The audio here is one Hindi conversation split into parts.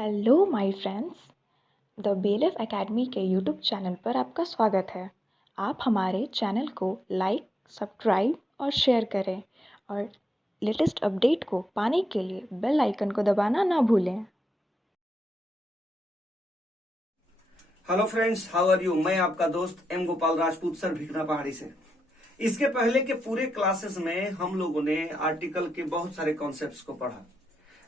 Hello my friends, the bailiff academy के यूट्यूब चैनल पर आपका स्वागत है। आप हमारे चैनल को लाइक, सब्सक्राइब और शेयर करें और लेटेस्ट अपडेट को पाने के लिए बेल आइकन को दबाना ना भूलें। Hello friends, how are you. मैं आपका दोस्त एम गोपाल राजपूत सर भिखना पहाड़ी से। इसके पहले के पूरे क्लासेस में हम लोगों ने आर्टिकल के बहुत सारे कॉन्सेप्ट्स को पढ़ा,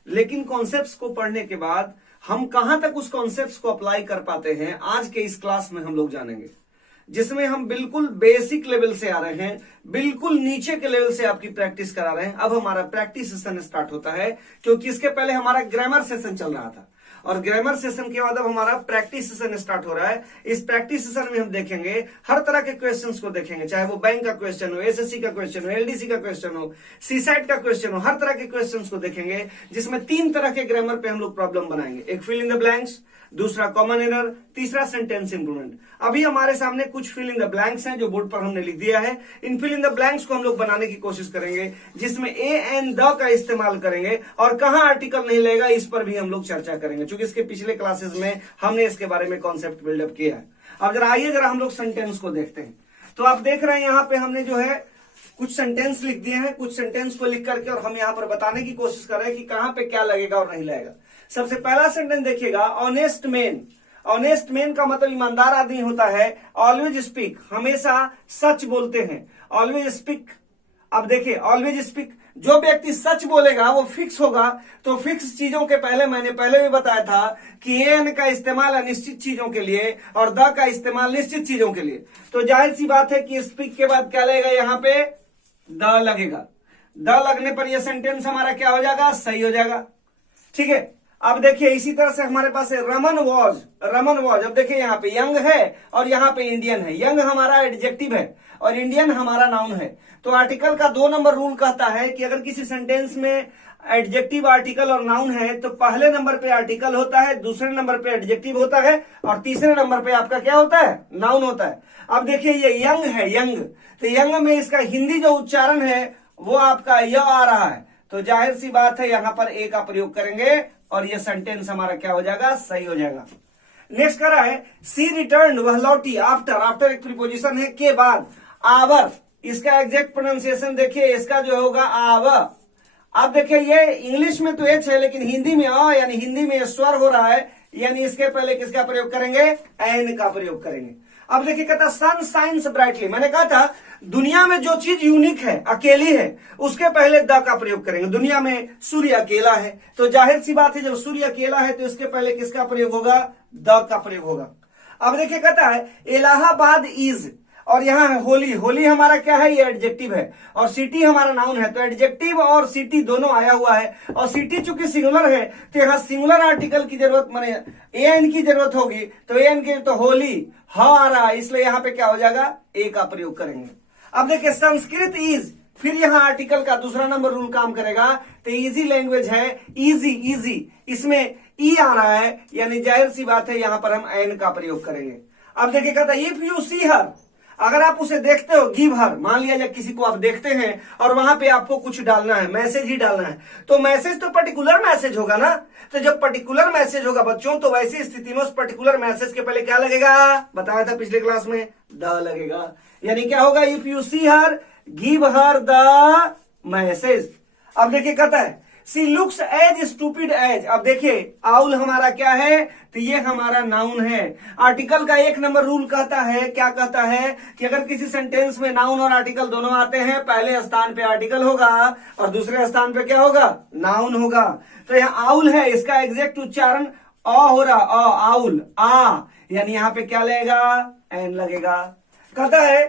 लेकिन कॉन्सेप्ट्स को पढ़ने के बाद हम कहां तक उस कॉन्सेप्ट्स को अप्लाई कर पाते हैं, आज के इस क्लास में हम लोग जानेंगे, जिसमें हम बिल्कुल बेसिक लेवल से आ रहे हैं, बिल्कुल नीचे के लेवल से आपकी प्रैक्टिस करा रहे हैं। अब हमारा प्रैक्टिस सेशन स्टार्ट होता है, क्योंकि इसके पहले हमारा ग्रामर सेशन चल रहा था और ग्रामर सेशन के बाद अब हमारा प्रैक्टिस सेशन स्टार्ट हो रहा है। इस प्रैक्टिस सेशन में हम देखेंगे, हर तरह के क्वेश्चंस को देखेंगे, चाहे वो बैंक का क्वेश्चन हो, एसएससी का क्वेश्चन हो, एलडीसी का क्वेश्चन हो, सीसैट का क्वेश्चन हो, हर तरह के क्वेश्चंस को देखेंगे, जिसमें 3 तरह के ग्रामर पे हम लोग प्रॉब्लम बनाएंगे। एक फिल इन द ब्लैंक्स, दूसरा कॉमन एरर, तीसरा सेंटेंस इंप्रूवमेंट। अभी हमारे सामने कुछ फिल इन द ब्लैंक्स हैं जो बोर्ड पर हमने लिख दिया है। इन फिल इन द ब्लैंक्स को हम लोग बनाने की कोशिश करेंगे, जिसमें ए एंड द का इस्तेमाल करेंगे और कहां आर्टिकल नहीं लगेगा इस पर भी हम लोग चर्चा करेंगे, क्योंकि इसके पिछले क्लासेस में हमने इसके बारे में कॉन्सेप्ट बिल्डअप किया है। अब जरा आइए जरा हम लोग सेंटेंस को देखते हैं। तो आप देख रहे हैं यहाँ पे हमने जो है कुछ सेंटेंस लिख दिए हैं, कुछ सेंटेंस को लिख करके और हम यहाँ पर बताने की कोशिश कर रहे हैं कि कहां पे क्या लगेगा और नहीं लगेगा। सबसे पहला सेंटेंस देखिएगा, ऑनेस्ट मैन। ऑनेस्ट मैन का मतलब ईमानदार आदमी होता है। ऑलवेज स्पीक, हमेशा सच बोलते हैं। ऑलवेज स्पीक, अब देखिए ऑलवेज स्पीक, जो व्यक्ति सच बोलेगा वो फिक्स होगा। तो फिक्स चीजों के पहले मैंने पहले भी बताया था कि एन का इस्तेमाल अनिश्चित चीजों के लिए और द का इस्तेमाल निश्चित चीजों के लिए। तो जाहिर सी बात है कि स्पीक के बाद क्या लगेगा, यहां पे द लगेगा। द लगने पर यह सेंटेंस हमारा क्या हो जाएगा, सही हो जाएगा। ठीक है, अब देखिए इसी तरह से हमारे पास है रमन वॉज। रमन वॉज, अब देखिए यहाँ पे यंग है और यहाँ पे इंडियन है। यंग हमारा एडजेक्टिव है और इंडियन हमारा नाउन है। तो आर्टिकल का 2 नंबर रूल कहता है कि अगर किसी सेंटेंस में एडजेक्टिव, आर्टिकल और नाउन है तो पहले नंबर पे आर्टिकल होता है, दूसरे नंबर पे एडजेक्टिव होता है और तीसरे नंबर पे आपका क्या होता है, नाउन होता है। अब देखिए ये यंग है, यंग, तो यंग में इसका हिंदी जो उच्चारण है वो आपका य आ रहा है। तो जाहिर सी बात है यहां पर ए का प्रयोग करेंगे और ये सेंटेंस हमारा क्या हो जाएगा, सही हो जाएगा। नेक्स्ट कर रहा है सी रिटर्न, वह लौटी। आफ्टर, आफ्टर एक प्रीपोजिशन है, के बाद। आवर, इसका एग्जैक्ट प्रोनाउंसिएशन देखिए, इसका जो होगा आव। अब देखिए ये इंग्लिश में तो एच है, लेकिन हिंदी में अ, यानी हिंदी में स्वर हो रहा है, यानी इसके पहले किसका प्रयोग करेंगे, एन का प्रयोग करेंगे। अब देखिए कहता सन साइंस ब्राइटली, मैंने कहा था दुनिया में जो चीज यूनिक है, अकेली है, उसके पहले द का प्रयोग करेंगे। दुनिया में सूर्य अकेला है, तो जाहिर सी बात है जब सूर्य अकेला है तो इसके पहले किसका प्रयोग होगा, द का प्रयोग होगा। अब देखिए कहता है इलाहाबाद इज, और यहां है होली। होली हमारा क्या है, ये एडजेक्टिव है और सिटी हमारा नाउन है। तो एडजेक्टिव और सिटी दोनों आया हुआ है और सिटी चूंकि सिंगुलर है तो यहां सिंगुलर आर्टिकल की जरूरत, माने एन की जरूरत होगी। तो एन की तो होली ह आ रहा है, इसलिए यहां पे क्या हो जाएगा, ए का प्रयोग करेंगे। अब देखिए संस्कृत इज, फिर यहां आर्टिकल का दूसरा नंबर रूल काम करेगा। तो इजी लैंग्वेज है, इजी, इजी, इसमें ई आ रहा है, यानी जाहिर सी बात है यहां पर हम एन का प्रयोग करेंगे। अब देखिए कहता है इफ यू सी हर, अगर आप उसे देखते हो, गिव हर, मान लिया जाए किसी को आप देखते हैं और वहां पे आपको कुछ डालना है, मैसेज ही डालना है, तो मैसेज तो पर्टिकुलर मैसेज होगा ना। तो जब पर्टिकुलर मैसेज होगा बच्चों, तो वैसी स्थिति में उस पर्टिकुलर मैसेज के पहले क्या लगेगा, बताया था पिछले क्लास में, द लगेगा। यानी क्या होगा, if you see her give her the message. अब देखिए कहता है she looks as stupid as. अब देखिए आउल हमारा क्या है, तो ये हमारा नाउन है। आर्टिकल का 1 नंबर रूल कहता है, क्या कहता है कि अगर किसी सेंटेंस में नाउन और आर्टिकल दोनों आते हैं, पहले स्थान पे आर्टिकल होगा और दूसरे स्थान पे क्या होगा, नाउन होगा। तो यहाँ आउल है, इसका एग्जैक्ट उच्चारण अ हो रहा, अ, आउल, आ, यानी यहाँ पे क्या लगेगा, एन लगेगा। कहता है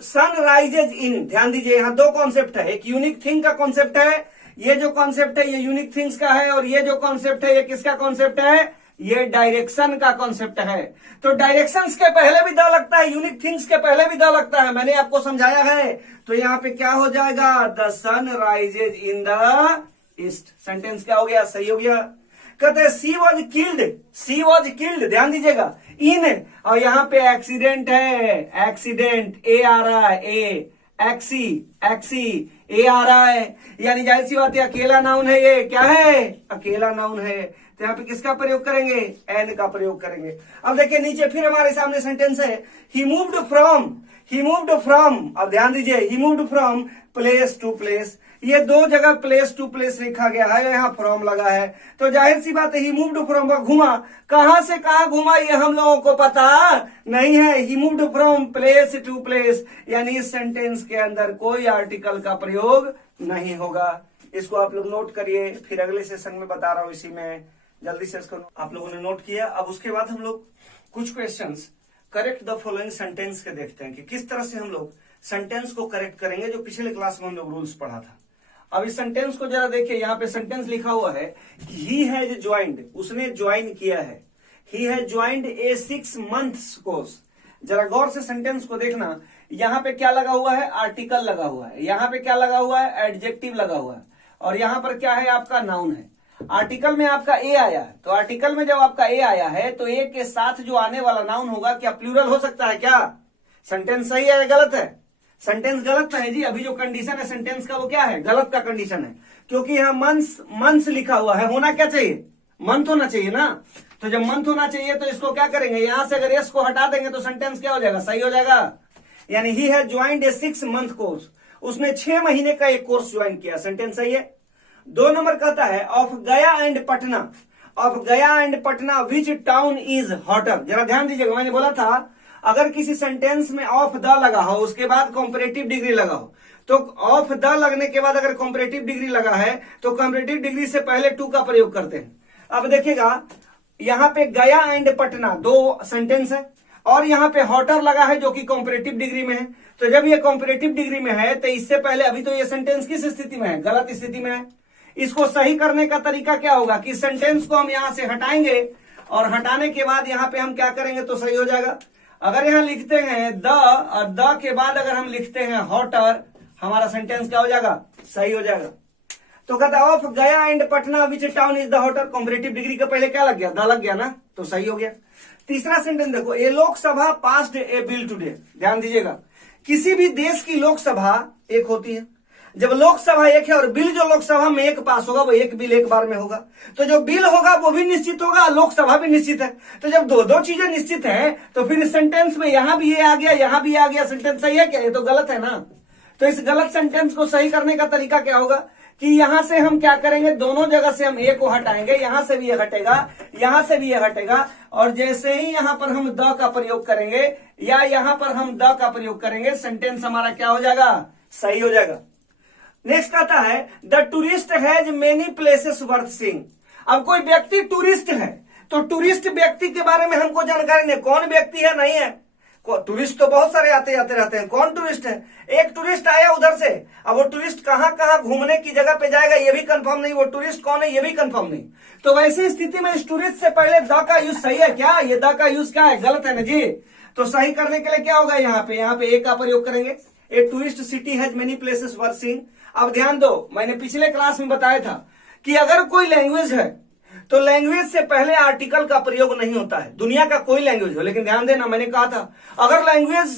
सन राइजेज इन, ध्यान दीजिए यहां 2 कॉन्सेप्ट है, एक यूनिक थिंग का कॉन्सेप्ट है, ये जो कॉन्सेप्ट है ये यूनिक थिंग्स का है, और ये जो कॉन्सेप्ट है ये किसका कॉन्सेप्ट है, ये डायरेक्शन का कॉन्सेप्ट है। तो डायरेक्शंस के पहले भी द लगता है, यूनिक थिंग्स के पहले भी द लगता है, मैंने आपको समझाया है। तो यहां पे क्या हो जाएगा, the sun rises in the east. Sentence क्या हो गया, सही हो गया। कहते हैं she was killed, she was killed, ध्यान दीजिएगा इन, और यहां पे एक्सीडेंट है, एक्सीडेंट, ए आ रहा है, ए, एक्सी, एक्सी, ए आ रहा है, यानी जाहिर सी बात है अकेला नाउन है, ये क्या है, अकेला नाउन है। तो यहाँ पे किसका प्रयोग करेंगे, एन का प्रयोग करेंगे। अब देखिए नीचे फिर हमारे सामने सेंटेंस है, he moved from, he moved from, अब ध्यान दीजिए, he moved from place to place, ये दो जगह प्लेस टू प्लेस लिखा गया है, यहाँ फ्रॉम लगा है, तो जाहिर सी बात है ही मूव्ड फ्रॉम, घुमा, कहां से कहां घुमा ये हम लोगों को पता नहीं है। He moved from place to place, यानी इस सेंटेंस के अंदर कोई आर्टिकल का प्रयोग नहीं होगा। इसको आप लोग नोट करिए, फिर अगले सेशन में बता रहा हूं, इसी में जल्दी से इसको आप लोगों ने नोट किया। अब उसके बाद हम लोग कुछ questions correct the following sentence के देखते हैं कि किस तरह से हम लोग सेंटेंस को करेक्ट करेंगे, जो पिछले क्लास में हम लोग रूल्स पढ़ा था। अब इस सेंटेंस को जरा देखिए, यहाँ पे सेंटेंस लिखा हुआ है ही हैज ज्वाइंड, उसने ज्वाइन किया है, he has joined A 6 months course. जरा गौर से सेंटेंस को देखना, यहाँ पे क्या लगा हुआ है, आर्टिकल लगा हुआ है, यहाँ पे क्या लगा हुआ है, एडजेक्टिव लगा हुआ है, और यहाँ पर क्या है, आपका नाउन है। आर्टिकल में आपका ए आया है, तो आर्टिकल में जब आपका ए आया है तो ए के साथ जो आने वाला नाउन होगा, क्या प्लूरल हो सकता है क्या? सेंटेंस सही है या गलत है? सेंटेंस गलत है जी, अभी जो कंडीशन है सेंटेंस का वो क्या है, गलत का कंडीशन है, क्योंकि यहाँ मंथ्स, मंथ्स लिखा हुआ है, होना क्या चाहिए, मंथ होना चाहिए ना। तो जब मंथ होना चाहिए तो इसको क्या करेंगे, यहां से अगर एस को हटा देंगे तो सेंटेंस क्या हो जाएगा, सही हो जाएगा। यानी he has joined A 6 month course, उसने 6 महीने का एक कोर्स ज्वाइन किया, सेंटेंस सही है। 2 नंबर कहता है ऑफ गया एंड पटना, ऑफ गया and Patna which town is hotter. जरा ध्यान दीजिएगा, मैंने बोला था अगर किसी सेंटेंस में ऑफ द लगा हो, उसके बाद कॉम्परेटिव डिग्री लगा हो, तो ऑफ द लगने के बाद अगर कॉम्परेटिव डिग्री लगा है तो कॉम्परेटिव डिग्री से पहले टू का प्रयोग करते हैं। अब देखिएगा यहाँ पे गया एंड पटना 2 सेंटेंस है, और यहाँ पे हॉटर लगा है जो कि कॉम्परेटिव डिग्री में है। तो जब ये कॉम्परेटिव डिग्री में है तो इससे पहले अभी तो ये सेंटेंस किस स्थिति में है, गलत स्थिति में है। इसको सही करने का तरीका क्या होगा कि सेंटेंस को हम यहां से हटाएंगे, और हटाने के बाद यहां पे हम क्या करेंगे तो सही हो जाएगा। अगर यहां लिखते हैं द, और द के बाद अगर हम लिखते हैं हॉटर, हमारा सेंटेंस क्या हो जाएगा, सही हो जाएगा। तो कहता ऑफ गया and Patna which town is the hotter, comparative degree के पहले क्या लग गया, द लग गया ना, तो सही हो गया। तीसरा सेंटेंस देखो, ए लोकसभा पास्ड ए बिल टुडे। ध्यान दीजिएगा, किसी भी देश की लोकसभा एक होती है, जब लोकसभा एक है और बिल जो लोकसभा में एक पास होगा वो एक बिल एक बार में होगा, तो जो बिल होगा वो भी निश्चित होगा, लोकसभा भी निश्चित है। तो जब दो चीजें निश्चित है तो फिर इस सेंटेंस में यहां भी ये आ गया, यहां भी आ गया, सेंटेंस सही है क्या, ये तो गलत है ना। तो इस गलत सेंटेंस को सही करने का तरीका क्या होगा कि यहां से हम क्या करेंगे, दोनों जगह से हम ए को हटाएंगे, यहां से भी ये हटेगा, यहां से भी ये हटेगा, और जैसे ही यहां पर हम द का प्रयोग करेंगे या यहां पर हम द का प्रयोग करेंगे, सेंटेंस हमारा क्या हो जाएगा, सही हो जाएगा। नेक्स्ट आता है the tourist has many places worth seeing. अब कोई व्यक्ति टूरिस्ट है, तो टूरिस्ट व्यक्ति के बारे में हमको जानकारी नहीं, कौन व्यक्ति है, नहीं है। टूरिस्ट तो बहुत सारे आते जाते रहते हैं, कौन टूरिस्ट है, एक टूरिस्ट आया उधर से, अब वो टूरिस्ट कहां कहां घूमने की जगह पे जाएगा ये भी कंफर्म नहीं, वो टूरिस्ट कौन है ये भी कंफर्म नहीं। तो वैसी स्थिति में इस टूरिस्ट से पहले द का यूज सही है क्या, ये द का यूज क्या है, गलत है ना जी। तो सही करने के लिए क्या होगा, यहाँ पे ए का प्रयोग करेंगे, a tourist city has many places worth seeing. अब ध्यान दो, मैंने पिछले क्लास में बताया था कि अगर कोई लैंग्वेज है तो लैंग्वेज से पहले आर्टिकल का प्रयोग नहीं होता है, दुनिया का कोई लैंग्वेज हो। लेकिन ध्यान देना, मैंने कहा था अगर लैंग्वेज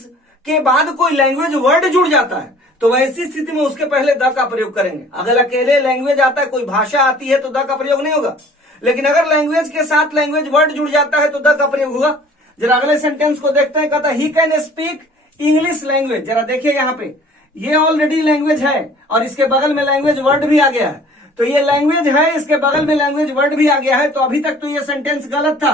के बाद कोई लैंग्वेज वर्ड जुड़ जाता है तो वैसी स्थिति में उसके पहले द का प्रयोग करेंगे। अगर अकेले लैंग्वेज आता है, कोई भाषा आती है तो द का प्रयोग नहीं होगा, लेकिन अगर लैंग्वेज के साथ लैंग्वेज वर्ड जुड़ जाता है तो द का प्रयोग होगा। जरा अगले सेंटेंस को देखते हैं, कहता he can speak English language. जरा देखिए यहाँ पे ये ऑलरेडी लैंग्वेज है और इसके बगल में लैंग्वेज वर्ड भी आ गया है, तो ये लैंग्वेज है, इसके बगल में लैंग्वेज वर्ड भी आ गया है। तो अभी तक तो ये सेंटेंस गलत था,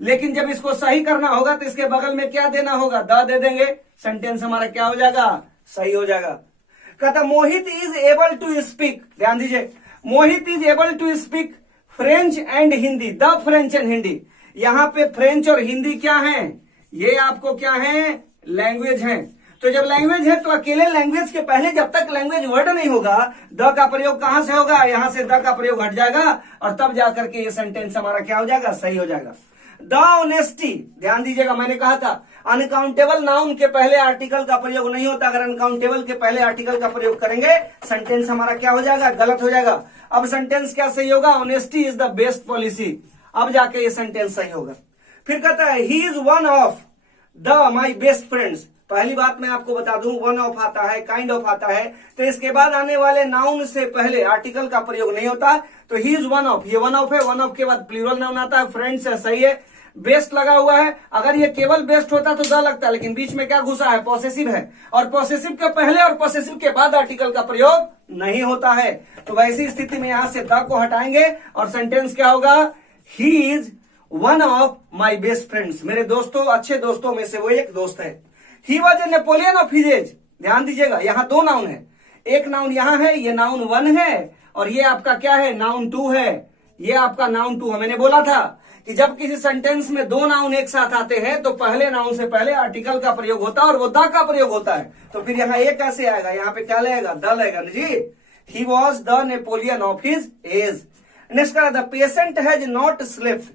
लेकिन जब इसको सही करना होगा तो इसके बगल में क्या देना होगा, द दे देंगे, सेंटेंस हमारा क्या हो जाएगा, सही हो जाएगा। कहता Mohit is able to speak, ध्यान दीजिए, Mohit is able to speak French and Hindi, the French and Hindi. यहाँ पे फ्रेंच और हिंदी क्या है, ये आपको क्या है, लैंग्वेज है। तो जब लैंग्वेज है तो अकेले लैंग्वेज के पहले जब तक लैंग्वेज वर्ड नहीं होगा, द का प्रयोग कहां से होगा, यहां से द का प्रयोग हट जाएगा, और तब जाकर के ये सेंटेंस हमारा क्या हो जाएगा, सही हो जाएगा। द ऑनेस्टी, ध्यान दीजिएगा, मैंने कहा था अनकाउंटेबल नाउन के पहले आर्टिकल का प्रयोग नहीं होता, अगर अनकाउंटेबल के पहले आर्टिकल का प्रयोग करेंगे सेंटेंस हमारा क्या हो जाएगा, गलत हो जाएगा। अब सेंटेंस क्या सही होगा, honesty is the best policy, अब जाके ये सेंटेंस सही होगा। फिर कहता है he is one of the my best friends, पहली बात मैं आपको बता दूं, वन ऑफ आता है, काइंड ऑफ आता है, तो इसके बाद आने वाले नाउन से पहले आर्टिकल का प्रयोग नहीं होता। तो ही इज वन ऑफ, ये वन ऑफ है, वन ऑफ के बाद प्लूरल नाउन आता है। फ्रेंड्स है, सही है। बेस्ट लगा हुआ है, अगर ये केवल बेस्ट होता तो द लगता, लेकिन बीच में क्या घुसा है, पॉसेसिव है, और पॉसेसिव के पहले और पॉसेसिव के बाद आर्टिकल का प्रयोग नहीं होता है। तो वैसी स्थिति में यहां से द को हटाएंगे और सेंटेंस क्या होगा, he is one of my best friends, मेरे दोस्तों, अच्छे दोस्तों में से वो एक दोस्त है। He was a Napoleon of his as, ध्यान दीजिएगा यहां दो नाउन है, एक नाउन यहां है, ये नाउन वन है, और ये आपका क्या है, नाउन टू है, ये आपका नाउन टू है। मैंने बोला था कि जब किसी सेंटेंस में दो नाउन एक साथ आते हैं तो पहले नाउन से पहले आर्टिकल का प्रयोग होता है और वो द का प्रयोग होता है। तो फिर यहाँ एक कैसे आएगा, यहाँ पे क्या लगेगा, द लगेगा जी। He was the Napoleon of his age. Next कहा, the patient has not slept,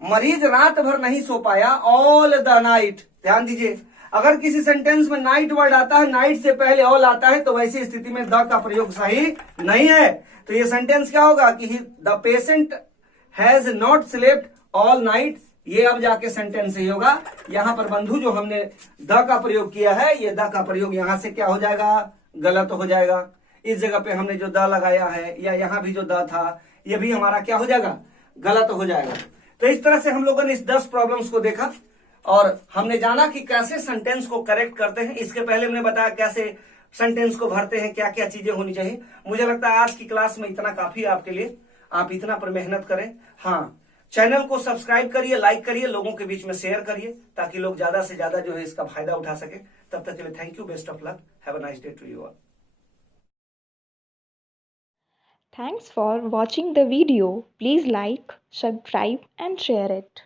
मरीज रात भर नहीं सो पाया, ऑल द नाइट। ध्यान दीजिए, अगर किसी सेंटेंस में नाइट वर्ड आता है, नाइट से पहले ऑल आता है, तो वैसी स्थिति में द का प्रयोग सही नहीं है। तो ये सेंटेंस क्या होगा कि the patient has not slept all night, ये अब जाके सेंटेंस ही होगा। यहां पर बंधु जो हमने द का प्रयोग किया है, ये द का प्रयोग यहां से क्या हो जाएगा, गलत हो जाएगा। इस जगह पे हमने जो द लगाया है, या यहां भी जो द था, ये भी हमारा क्या हो जाएगा, गलत हो जाएगा। तो इस तरह से हम लोगों ने इस 10 प्रॉब्लम्स को देखा और हमने जाना कि कैसे सेंटेंस को करेक्ट करते हैं। इसके पहले हमने बताया कैसे सेंटेंस को भरते हैं, क्या क्या चीजें होनी चाहिए। मुझे लगता है आज की क्लास में इतना काफी है आपके लिए, आप इतना पर मेहनत करें। हाँ, चैनल को सब्सक्राइब करिए, लाइक करिए, लोगों के बीच में शेयर करिए, ताकि लोग ज्यादा से ज्यादा जो है इसका फायदा उठा सके। तब तक के लिए thank you, best of luck, have a nice day to you all. Thanks for watching the video. Please like, subscribe and share it.